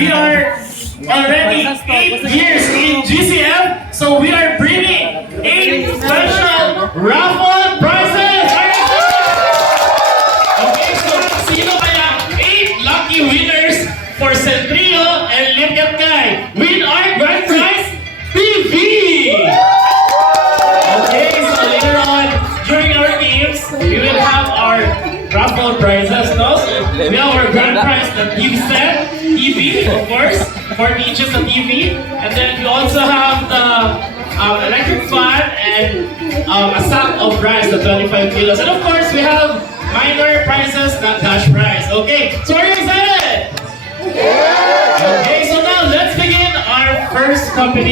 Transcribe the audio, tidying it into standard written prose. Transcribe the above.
we are already 8 years in GCF, so we are bringing 8 special raffle prizes! Okay, so sino kaya 8 lucky winners for Centrio and Lithium Guy? Win our grand prize, TV! Okay, so later on, during our games, we will have our raffle prizes, no? So we have our grand prize, the TV set, TV, of course, 4 inches of TV, and then we also have the electric fan and a sack of rice, the 25 kilos, and of course we have minor prizes, not cash prize. Okay, so are you excited? Okay, so now let's begin our first competition.